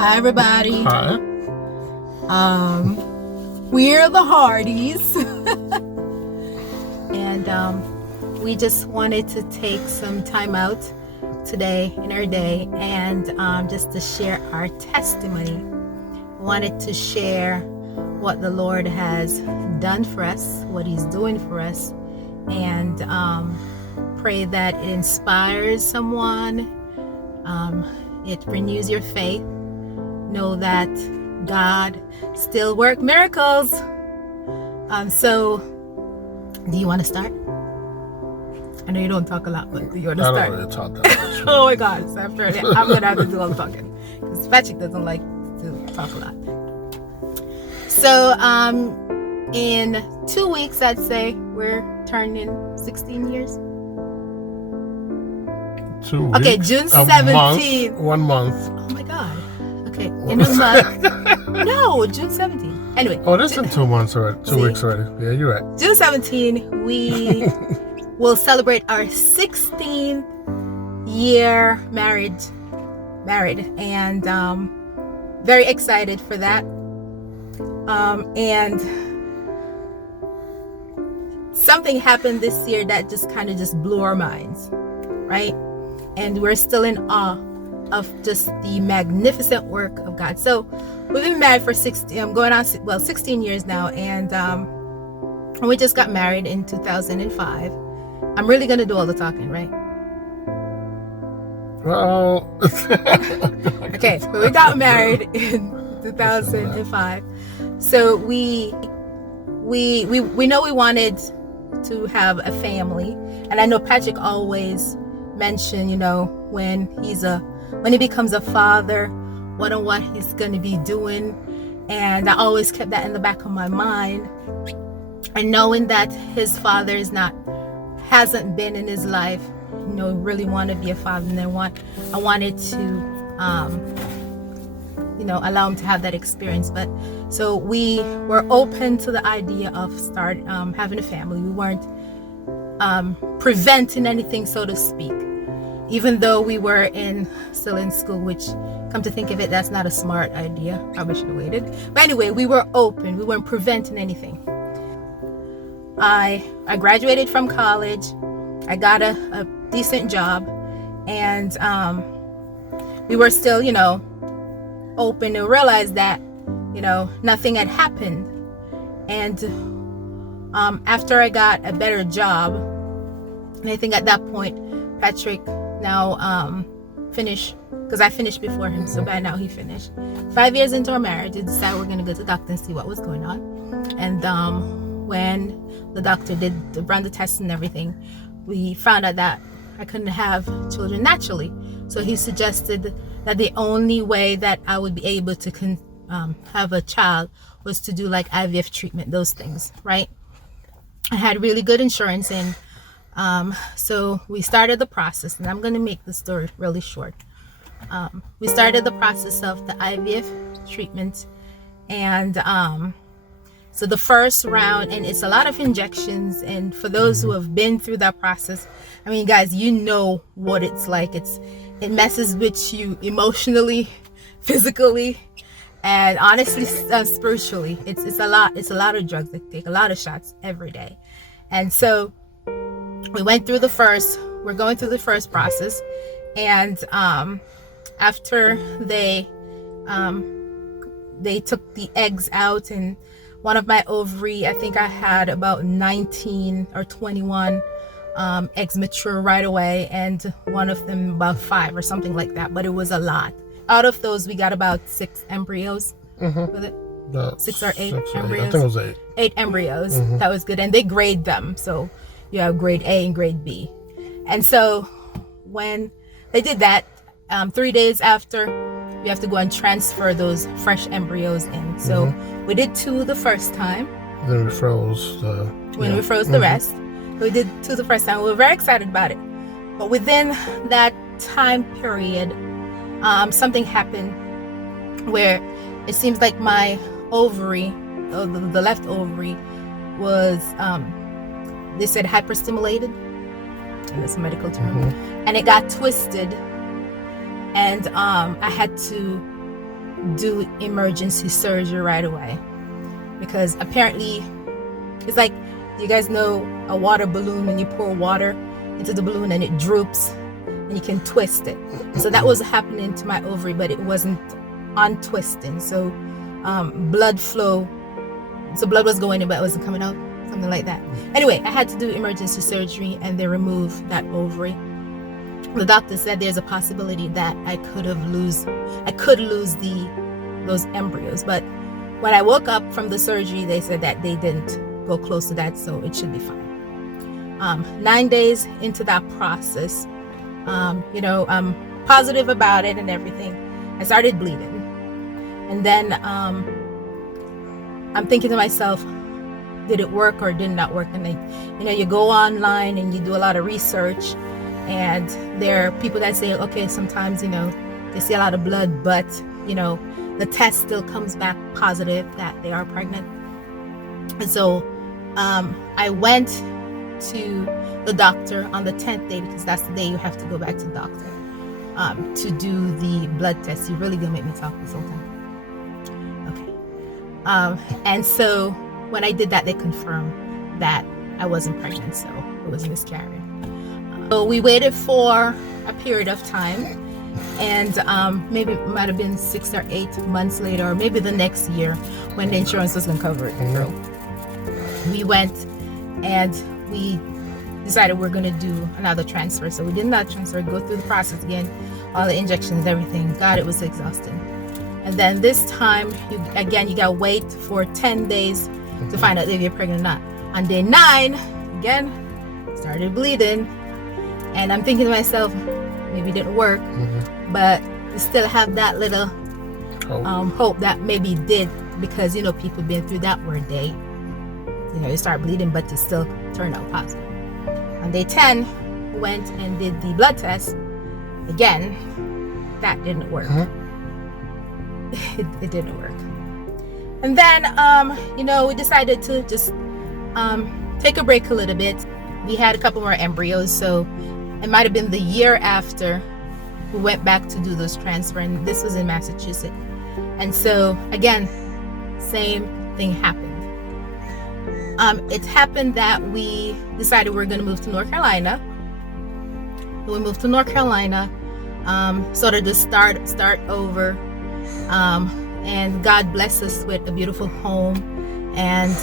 Hi, everybody. Hi. We're the Hardys. And we just wanted to take some time out today in our day and just to share our testimony. Wanted to share what the Lord has done for us, what He's doing for us, and pray that it inspires someone, it renews your faith. Know that God still works miracles. So do you want to start? I know you don't talk a lot, but do you want to start? I don't really talk that much. Oh my God! So after that, I'm gonna have to do all the talking because Patrick doesn't like to talk a lot. So in 2 weeks, I'd say we're turning 16 years. 2 weeks. Okay, June 17th. 1 month. Oh my God. Okay, in a month. No, June 17th. Anyway. Oh, this is 2 months already. 2 weeks already. Yeah, you're right. June 17th, we will celebrate our 16th year married, and very excited for that. And something happened this year that just kind of blew our minds, right? And we're still in awe of just the magnificent work of God. So we've been married for 16 years now, and we just got married in 2005. I'm really gonna do all the talking, right? Well, okay, so we got married in 2005. So we know we wanted to have a family, and I know Patrick always mentioned, when he becomes a father, what he's going to be doing. And I always kept that in the back of my mind, and knowing that his father hasn't been in his life, really want to be a father, and I wanted to allow him to have that experience. But so we were open to the idea of having a family. We weren't preventing anything, so to speak, even though we were still in school, which, come to think of it, that's not a smart idea. Probably should have waited. But anyway, we were open. We weren't preventing anything. I graduated from college. I got a decent job, and we were still, open to realize that, nothing had happened. And after I got a better job, and I think at that point, Patrick now finished, because I finished before him, so by now he finished. 5 years into our marriage, we decided we're going to go to the doctor and see what was going on. And when the doctor ran the tests and everything, we found out that I couldn't have children naturally. So he suggested that the only way that I would be able to have a child was to do like IVF treatment, those things, right? I had really good insurance, and so we started the process, and I'm going to make the story really short. We started the process of the IVF treatment, and so the first round, and it's a lot of injections, and for those who have been through that process, I mean, guys, you know what it's like. It messes with you emotionally, physically, and honestly, spiritually. It's a lot of drugs. They take a lot of shots every day. And so we're going through the first process, and after they took the eggs out, and one of my ovary, I think I had about 19 or 21 eggs mature right away, and one of them about 5 or something like that, but it was a lot. Out of those, we got about 6 embryos. Was it 6 or 8 embryos? I think it was 8. 8 embryos. That was good, and they grade them, so you have grade A and grade B. And so when they did that, 3 days after, we have to go and transfer those fresh embryos in. So we did 2 the first time. Then we froze the rest. We did 2 the first time. We were very excited about it. But within that time period, something happened where it seems like my ovary, the left ovary, was, they said hyperstimulated. That's a medical term. And it got twisted, and I had to do emergency surgery right away, because apparently it's like, you guys know a water balloon, when you pour water into the balloon and it droops and you can twist it. So that was happening to my ovary, but it wasn't untwisting. So blood flow, so blood was going in but it wasn't coming out, something like that. Anyway, I had to do emergency surgery and they removed that ovary. The doctor said there's a possibility that I could lose those embryos, but when I woke up from the surgery, they said that they didn't go close to that, so it should be fine. 9 days into that process, I'm positive about it and everything. I started bleeding, and then I'm thinking to myself, did it work or did not work? And then, you go online and you do a lot of research, and there are people that say, okay, sometimes they see a lot of blood, but the test still comes back positive that they are pregnant. And so I went to the doctor on the 10th day, because that's the day you have to go back to the doctor to do the blood test. You're really gonna make me talk this whole time. Okay. And so when I did that, they confirmed that I wasn't pregnant, so it was miscarriage. So we waited for a period of time, and maybe it might have been 6 or 8 months later, or maybe the next year, when the insurance was gonna cover it. So we went and we decided we're gonna do another transfer. So we did another transfer, go through the process again, all the injections, everything. God, it was exhausting. And then this time, you gotta wait for 10 days to find out if you're pregnant or not. On day 9, again, started bleeding, and I'm thinking to myself, maybe it didn't work, but you still have that little hope that maybe it did, because people been through that word day. You start bleeding, but it still turned out positive. On day 10, went and did the blood test. Again, that didn't work. It didn't work. And then, we decided to just take a break a little bit. We had a couple more embryos, so it might have been the year after we went back to do those transfer, and this was in Massachusetts. And so, again, same thing happened. It happened that we decided we were going to move to North Carolina. We moved to North Carolina, sort of just start over. And God blessed us with a beautiful home and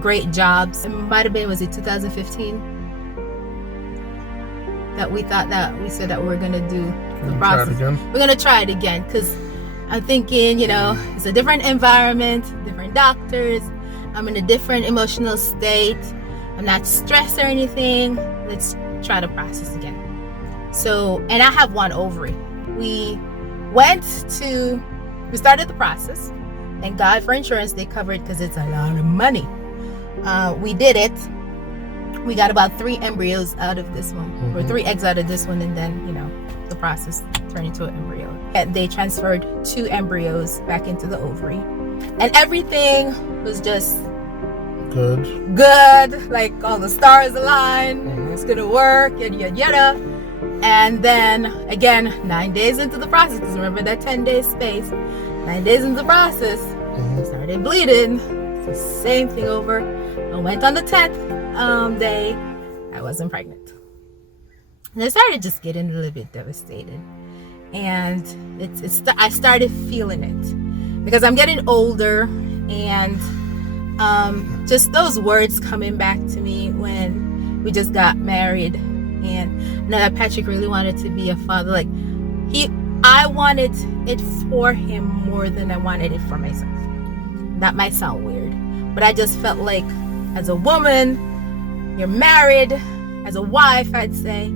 great jobs. It might have been, was it 2015? That we thought that we said that we were going to do the process. We're going to try it again, because I'm thinking, it's a different environment, different doctors. I'm in a different emotional state. I'm not stressed or anything. Let's try the process again. So, and I have one ovary. We started the process. Thank God for insurance, they covered, because it's a lot of money. We did it. We got about 3 embryos out of this one, or 3 eggs out of this one, and then, the process turned into an embryo. And they transferred 2 embryos back into the ovary. And everything was just good, like all the stars aligned, it's gonna work, yada yada yada. And then again, 9 days into the process, because remember that 10-day space, 9 days into the process, I started bleeding. It's the same thing over. I went on the 10th day, I wasn't pregnant. And I started just getting a little bit devastated. And I started feeling it, because I'm getting older, and just those words coming back to me when we just got married, and I know that Patrick really wanted to be a father. Like I wanted it for him more than I wanted it for myself. That might sound weird, but I just felt like, as a woman, you're married, as a wife, I'd say,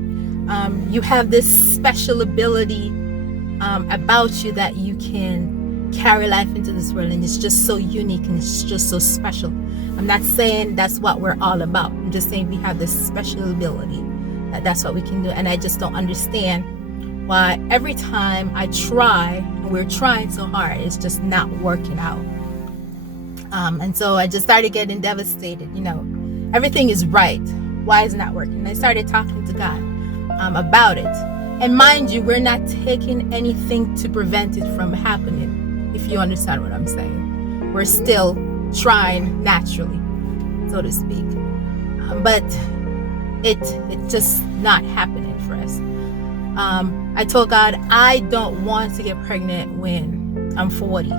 you have this special ability about you that you can carry life into this world, and it's just so unique and it's just so special. I'm not saying that's what we're all about. I'm just saying we have this special ability, that's what we can do. And I just don't understand why every time I try, and we're trying so hard, it's just not working out. And so I just started getting devastated. Everything is right, why is it not working? And I started talking to God about it. And mind you, we're not taking anything to prevent it from happening. if you understand what I'm saying. We're still trying naturally, so to speak. But it's just not happening for us. I told God, I don't want to get pregnant when I'm 40.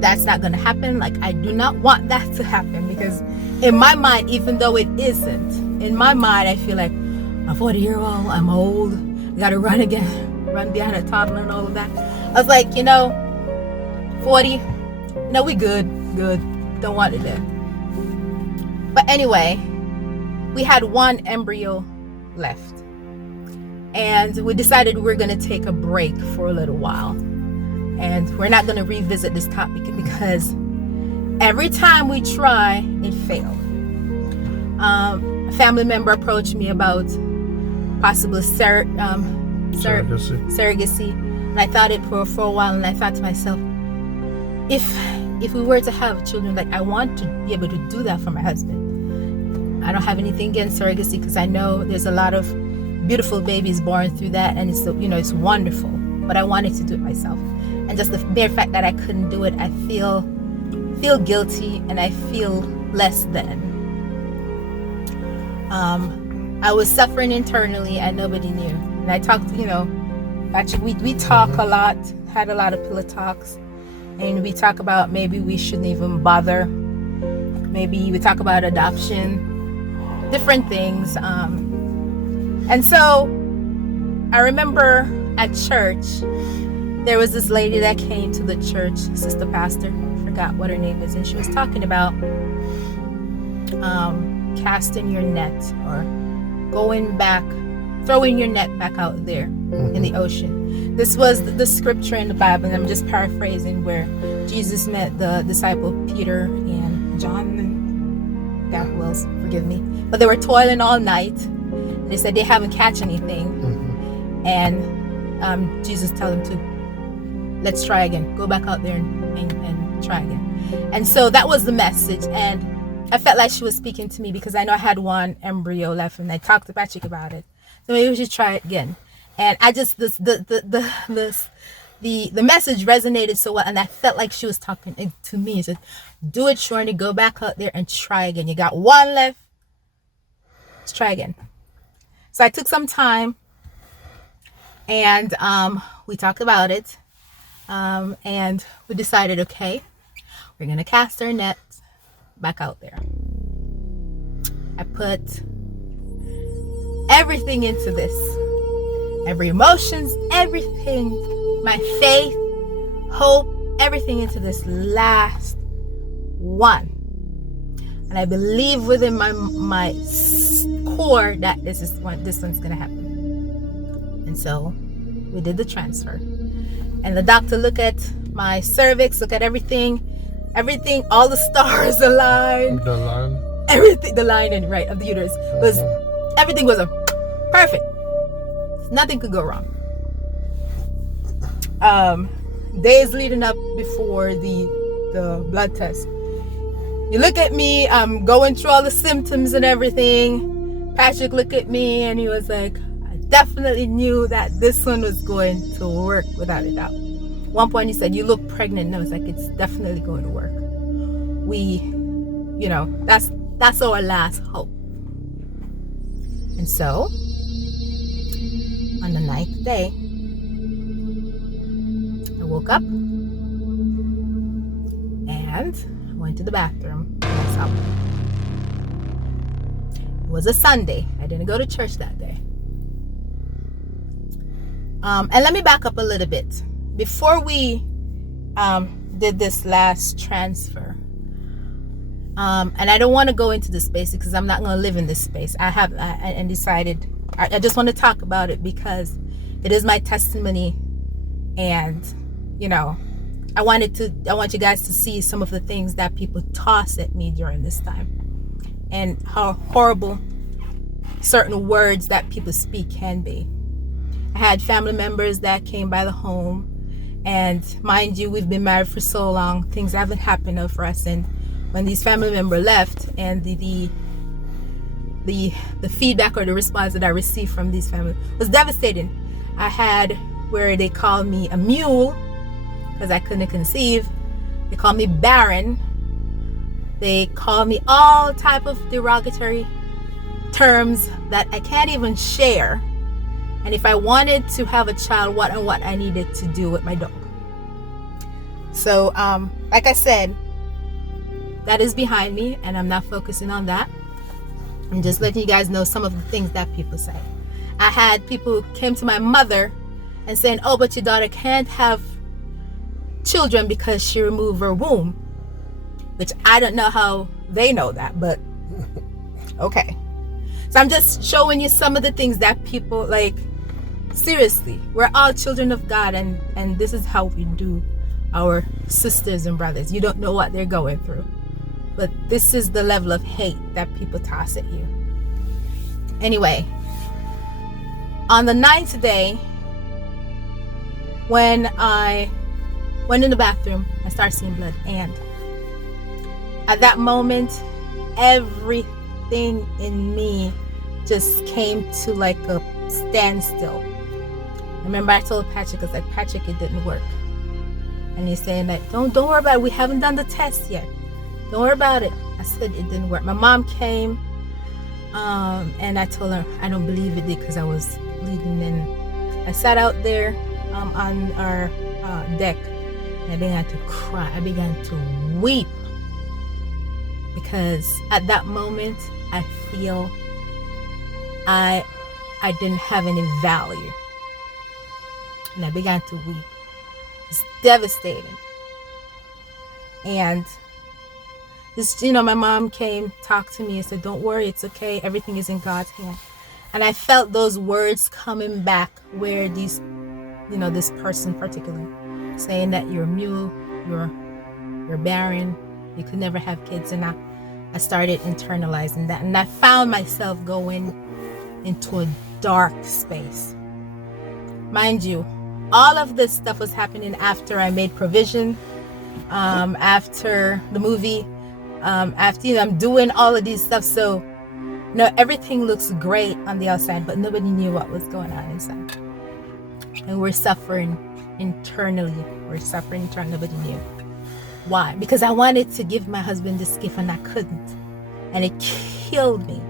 That's not going to happen. Like, I do not want that to happen, because in my mind, even though it isn't, in my mind, I feel like I'm 40-year-old, I'm old, I got to run behind a toddler and all of that. I was like, 40, we good, don't want it there. But anyway, we had one embryo left, and we decided we were going to take a break for a little while, and we're not going to revisit this topic because every time we try, it failed. A family member approached me about possible surrogacy, and I thought it for a while, and I thought to myself, if we were to have children, like, I want to be able to do that for my husband. I don't have anything against surrogacy, because I know there's a lot of beautiful babies born through that, and it's wonderful, but I wanted to do it myself. And just the bare fact that I couldn't do it, I feel guilty, and I feel less than. I was suffering internally, and nobody knew. And I talked, actually we talk a lot, had a lot of pillow talks, and we talk about maybe we shouldn't even bother. Maybe we talk about adoption, different things. And so I remember at church, there was this lady that came to the church, sister pastor, I forgot what her name is, and she was talking about casting your net, or going back, throwing your net back out there in the ocean. This was the scripture in the Bible, and I'm just paraphrasing, where Jesus met the disciple Peter and John, and God wills, forgive me, but they were toiling all night, and they said they haven't catch anything. And Jesus told them to, let's try again, go back out there and try again. And so that was the message, and I felt like she was speaking to me, because I know I had one embryo left, and I talked to Patrick about it, so maybe we should try it again. And I just, the message resonated so well, and I felt like she was talking to me. She said, do it, Shorty, go back out there and try again. You got one left, let's try again. So I took some time, and we talked about it, and we decided, okay, we're gonna cast our net back out there. I put everything into this, every emotions, everything, my faith, hope, everything into this last one. And I believe within my core that this one's gonna happen. And so we did the transfer, and the doctor looked at my cervix, looked at everything, all the stars aligned, everything, the lining, right, of the uterus was, everything was perfect. Nothing could go wrong. Days leading up before the blood test, you look at me, I'm going through all the symptoms and everything. Patrick looked at me, and he was like, I definitely knew that this one was going to work without a doubt. One point he said, you look pregnant, and I was like, it's definitely going to work. That's our last hope. And so on the 9th day, I woke up and went to the bathroom myself. It was a Sunday. I didn't go to church that day. And let me back up a little bit. Before we did this last transfer, and I don't want to go into this space because I'm not going to live in this space. I decided I just want to talk about it because it is my testimony, and I want you guys to see some of the things that people toss at me during this time, and how horrible certain words that people speak can be. I had family members that came by the home, and mind you, we've been married for so long, things haven't happened for us. And when these family members left, and the feedback or the response that I received from these families was devastating. I had where they called me a mule, because I couldn't conceive. They call me barren. They call me all type of derogatory terms that I can't even share. And if I wanted to have a child, what I needed to do with my dog. So, like I said, that is behind me, and I'm not focusing on that. I'm just letting you guys know some of the things that people say. I had people who came to my mother and saying, oh, but your daughter can't have children because she removed her womb. Which I don't know how they know that, but okay. So I'm just showing you some of the things that people like. Seriously, we're all children of God, and this is how we do our sisters and brothers. You don't know what they're going through, but this is the level of hate that people toss at you. Anyway, on the 9th day, when I went in the bathroom, I started seeing blood, and at that moment, everything in me just came to like a standstill. Remember, I told Patrick, I was like, Patrick, it didn't work. And he's saying like, don't worry about it. We haven't done the test yet. Don't worry about it. I said it didn't work. My mom came, and I told her I don't believe it because I was bleeding. And I sat out there on our deck, and I began to cry. I began to weep because at that moment I feel I didn't have any value. And I began to weep. It's devastating. And this, my mom came, talked to me, and said, don't worry, it's okay. Everything is in God's hand. And I felt those words coming back where these, this person particularly saying that you're a mule, you're barren, you could never have kids. And I started internalizing that. And I found myself going into a dark space. Mind you, all of this stuff was happening after I made provision, after the movie, after I'm doing all of these stuff. So everything looks great on the outside, but nobody knew what was going on inside. And we're suffering internally. Nobody knew. Why? Because I wanted to give my husband this gift and I couldn't. And it killed me.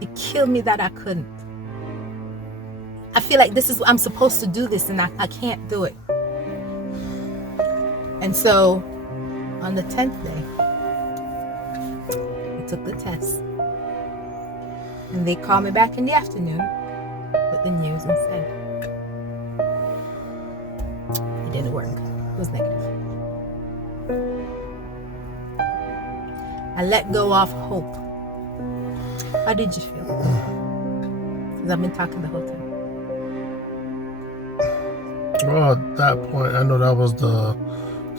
It killed me that I couldn't. I feel like I'm supposed to do this and I can't do it. And so on the 10th day, I took the test. And they called me back in the afternoon with the news and said it didn't work. It was negative. I let go of hope. How did you feel? Because I've been talking the whole time. Well, at that point, I know that was the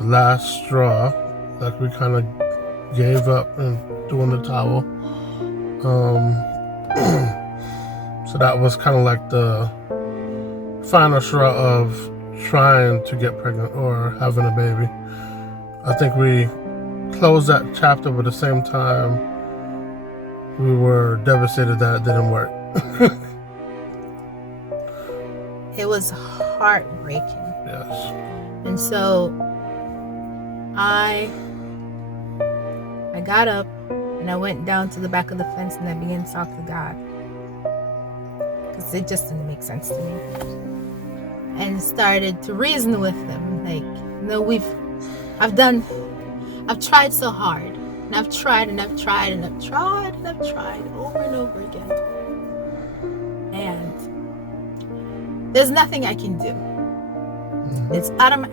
last straw. Like we kind of gave up and threw in the towel. So that was kind of like the final straw of trying to get pregnant or having a baby. I think we closed that chapter, but at the same time, we were devastated that it didn't work. It was heartbreaking. Yes. And so I got up and I went down to the back of the fence and I began to talk to God. Because it just didn't make sense to me. And started to reason with him. Like, I've tried so hard. And I've tried and I've tried and I've tried and I've tried over and over again. And there's nothing I can do. It's out of my,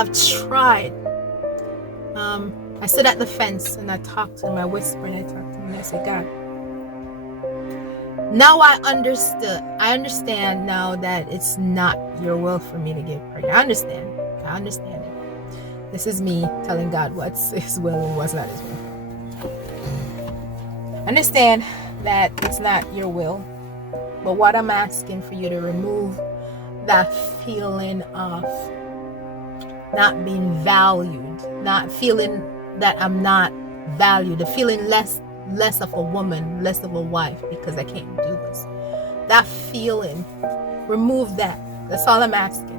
I've tried. I stood at the fence and I talked to him. I whispered and I talked to him and I said, God, now I understand now that it's not your will for me to get pregnant. I understand it. This is me telling God what's his will and what's not his will. I understand that it's not your will, but what I'm asking for you to remove that feeling of not being valued, not feeling that I'm not valued, the feeling less of a woman, less of a wife because I can't do this. That feeling, remove that. That's all I'm asking.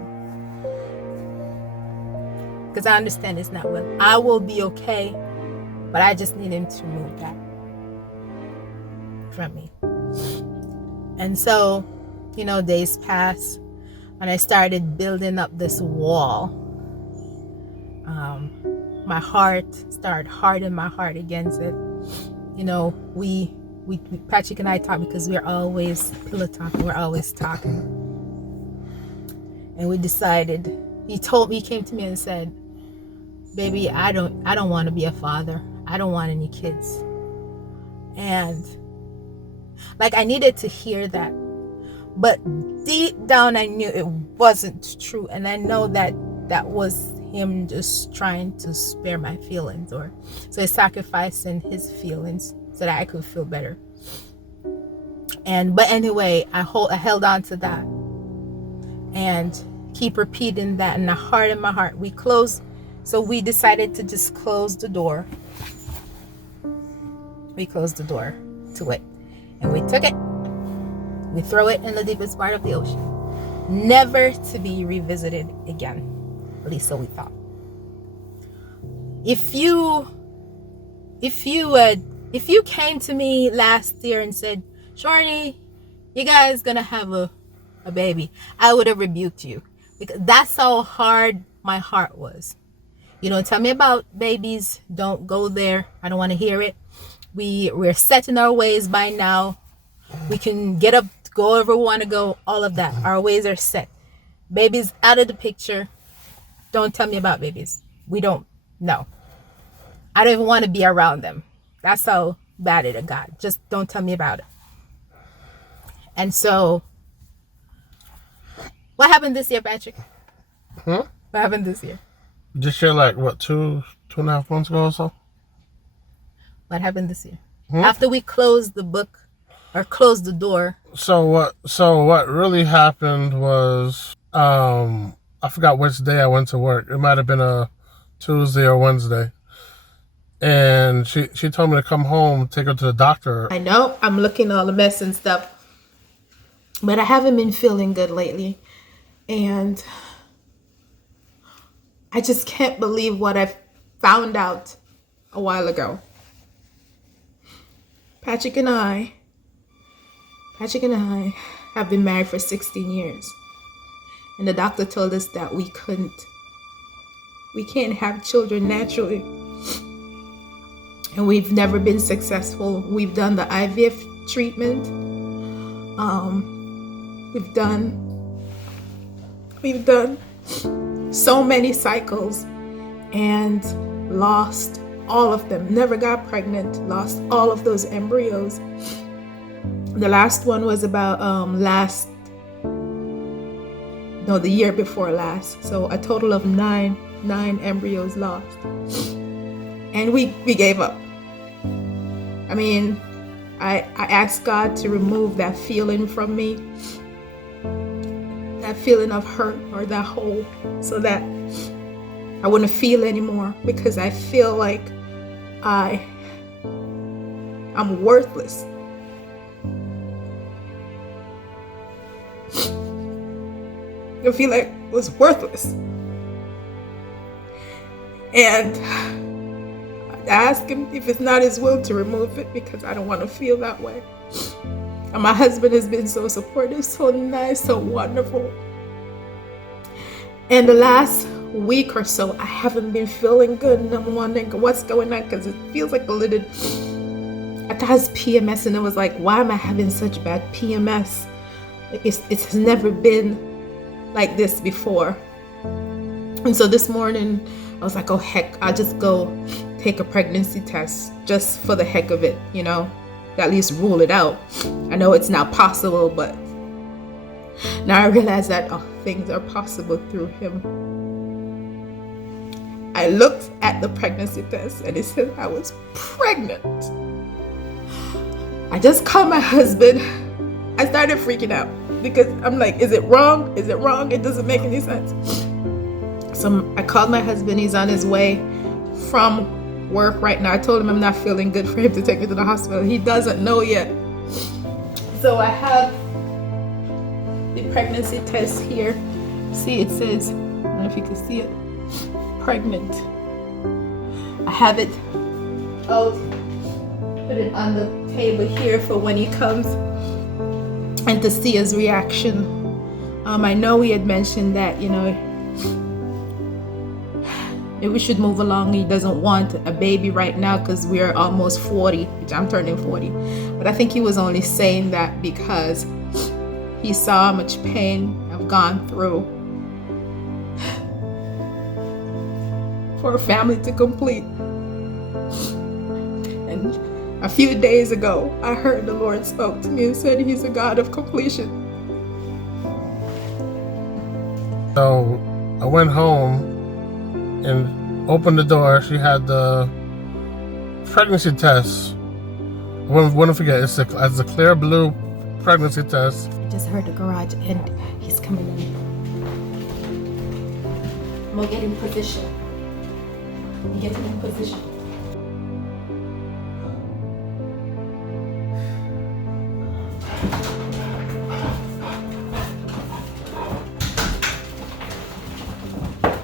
because I understand it's not will. I will be okay, but I just need him to move back from me. And so, days pass, and I started building up this wall. My heart started hardening my heart against it. We Patrick and I talk because we're always pillow talking. We're always talking. And we decided. He came to me and said, "Baby, I don't want to be a father. I don't want any kids." And I needed to hear that, but deep down I knew it wasn't true, and I know that was him just trying to spare my feelings, so he's sacrificing his feelings so that I could feel better. But anyway, I held on to that and keep repeating that in the heart of my heart. We decided to just close the door. We closed the door to it, and we took it. We throw it in the deepest part of the ocean, never to be revisited again. At least so we thought. If you came to me last year and said, "Shorty, you guys gonna have a baby," I would have rebuked you, because that's how hard my heart was. You don't tell me about babies. Don't go there. I don't want to hear it. We're set in our ways by now. We can get up, go wherever we want to go. All of that. Our ways are set. Babies out of the picture. Don't tell me about babies. We don't know. I don't even want to be around them. That's how bad it got. Just don't tell me about it. And so, what happened this year, Patrick? What happened this year? This year, 2.5 months ago or so? What happened this year? After we closed the book, or closed the door. So what really happened was, I forgot which day I went to work. It might have been a Tuesday or Wednesday. And she told me to come home, take her to the doctor. I know, I'm looking all the mess and stuff, but I haven't been feeling good lately. And I just can't believe what I found out a while ago. Patrick and I have been married for 16 years. And the doctor told us that we can't have children naturally. And we've never been successful. We've done the IVF treatment. We've done so many cycles and lost all of them. Never got pregnant, lost all of those embryos. The last one was about the year before last. So a total of nine embryos lost. And we gave up. I mean, I asked God to remove that feeling from me, that feeling of hurt or that hole, so that I wouldn't feel anymore, because I feel like I'm worthless. I feel like I was worthless. And I asked him if it's not his will to remove it, because I don't want to feel that way. And my husband has been so supportive, so nice, so wonderful. And the last week or so, I haven't been feeling good, and I'm wondering what's going on, because it feels like a little, I thought it was PMS, and it was like, why am I having such bad PMS? It has never been like this before. And so this morning, I was like, oh heck, I'll just go take a pregnancy test just for the heck of it, at least rule it out. I know it's not possible, but now I realize that things are possible through him. I looked at the pregnancy test and it said I was pregnant. I just called my husband. I started freaking out because I'm like, is it wrong? Is it wrong? It doesn't make any sense. So I called my husband. He's on his way from work right now. I told him I'm not feeling good for him to take me to the hospital. He doesn't know yet. So I have the pregnancy test here. See, it says, I don't know if you can see it, pregnant. I have it. I'll put it on the table here for when he comes and to see his reaction. I know he had mentioned that, maybe we should move along. He doesn't want a baby right now because we're almost 40, which I'm turning 40. But I think he was only saying that because he saw how much pain I've gone through for a family to complete. And a few days ago, I heard the Lord spoke to me and said He's a God of completion. So I went home and opened the door. She had the pregnancy test. I wouldn't forget, it's a clear blue pregnancy test. I just heard the garage and he's coming in. I'm gonna get in position. Get him in position.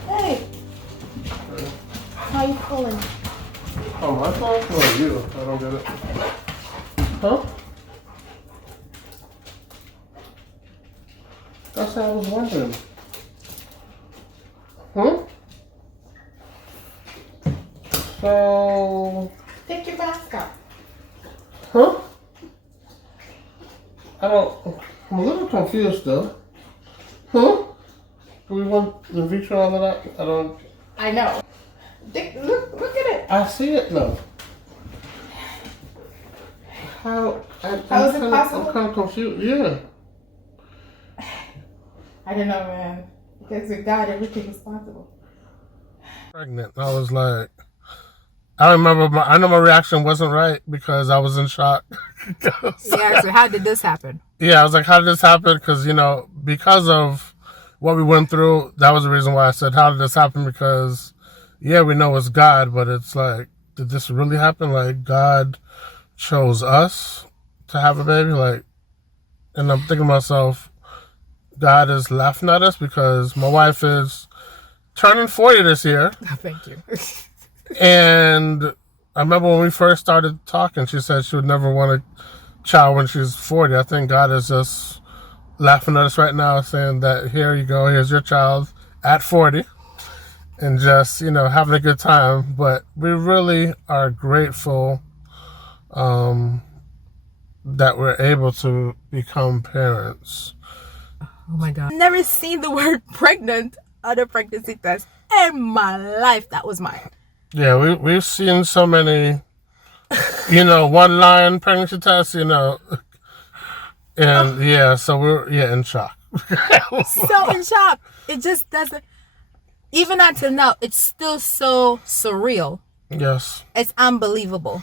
Hey! How you feeling? Oh, my fault? Or you? I don't get it. Huh? That's what I was wondering. Huh? So... Take your mask off. Huh? I'm a little confused though. Huh? Do we want the vitro on that? I know. Dick, look at it. I see it now. How is it possible? I'm kind of confused. Yeah. I don't know, man. Because with God, everything is possible. Pregnant. I was like, I know my reaction wasn't right because I was in shock. Yeah, so how did this happen? Yeah, I was like, how did this happen? Because, because of what we went through, that was the reason why I said, how did this happen? Because, yeah, we know it's God, but it's like, did this really happen? Like, God chose us to have a baby? Like, and I'm thinking to myself, God is laughing at us because my wife is turning 40 this year. Oh, thank you. And I remember when we first started talking, she said she would never want a child when she's 40. I think God is just laughing at us right now, saying that here you go, here's your child at 40, and just, having a good time. But we really are grateful that we're able to become parents. Oh my God. Never seen the word pregnant on a pregnancy test in my life. That was mine. Yeah, we've seen so many, one-line pregnancy tests, and so we're in shock. So in shock. It just doesn't, even until now, it's still so surreal. Yes. It's unbelievable.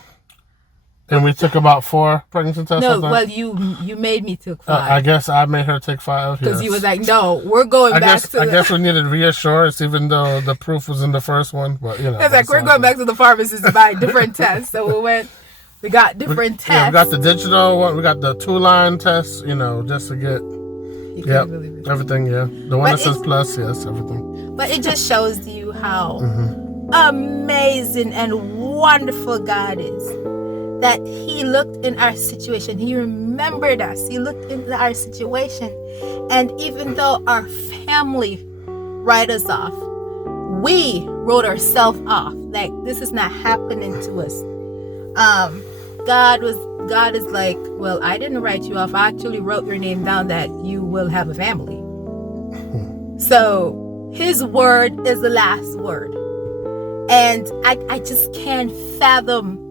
And we took about 4 pregnancy tests. No, well, you made me take 5. I guess I made her take 5. Because you was like, no, we're going back to I guess we needed reassurance, even though the proof was in the first one. But it's like, we're going back to the pharmacist to buy different tests. So we got different tests. Yeah, we got the digital one. We got the 2-line test, just to get everything. Yeah, the one that says plus, yes, everything. But it just shows you how amazing and wonderful God is. That He looked in our situation. He remembered us. He looked into our situation. And even though our family write us off, we wrote ourselves off. Like, this is not happening to us. God is like, well, I didn't write you off. I actually wrote your name down that you will have a family. So His word is the last word. And I just can't fathom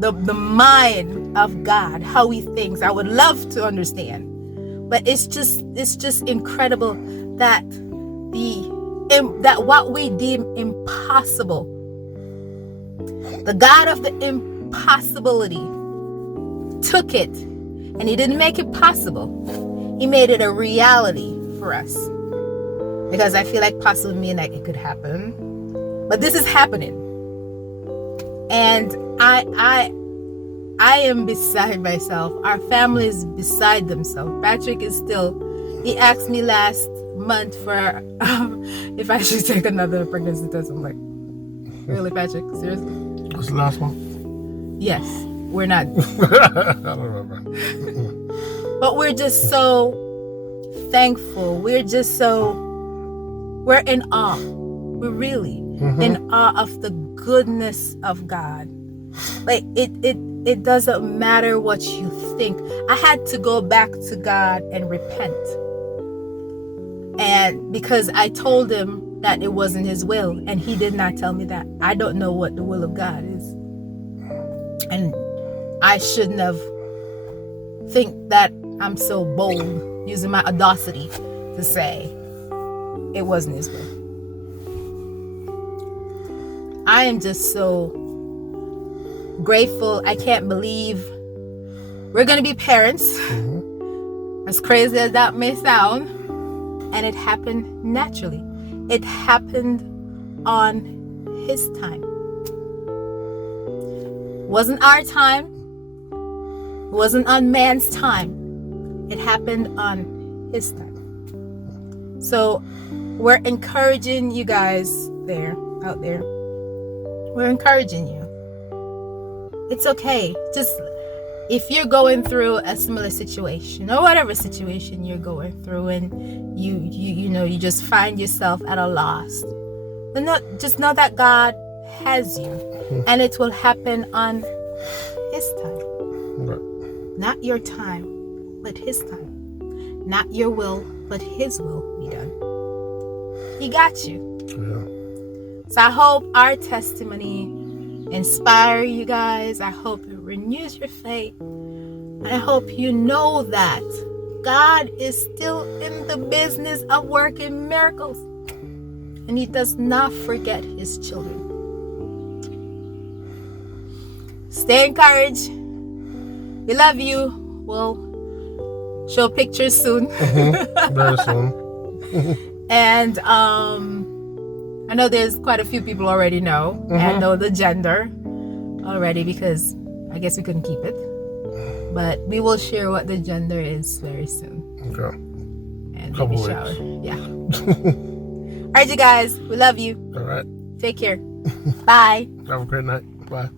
the mind of God, how He thinks. I would love to understand, but it's just incredible that that what we deem impossible, the God of the impossibility took it, and He didn't make it possible. He made it a reality for us, because I feel like possible mean like it could happen, but this is happening. And I am beside myself. Our family is beside themselves. Patrick is still, he asked me last month for if I should take another pregnancy test. I'm like, really, Patrick? Seriously? What's the last one? Yes, we're not. I don't remember. But we're just so thankful. We're in awe. We're really in awe of the goodness of God. Like it doesn't matter what you think. I had to go back to God and repent. And because I told him that it wasn't his will, and he did not tell me that. I don't know what the will of God is. And I shouldn't have think that I'm so bold using my audacity to say it wasn't his will. I am just so grateful. I can't believe we're going to be parents. As crazy as that may sound. And it happened naturally. It happened on his time. It wasn't our time. It wasn't on man's time. It happened on his time. So we're encouraging you guys out there. We're encouraging you. It's okay. Just if you're going through a similar situation or whatever situation you're going through, and you just find yourself at a loss, then just know that God has you, and it will happen on his time. Right. Not your time, but his time. Not your will, but his will be done. He got you. Yeah. So I hope our testimony inspire you guys. I hope it renews your faith. And I hope you know that God is still in the business of working miracles. And he does not forget his children. Stay encouraged. We love you. We'll show pictures soon. Very soon. And I know there's quite a few people already know and know the gender already, because I guess we couldn't keep it. But we will share what the gender is very soon. Okay. And Couple maybe shower. weeks. Yeah. All right, you guys. We love you. All right. Take care. Bye. Have a great night. Bye.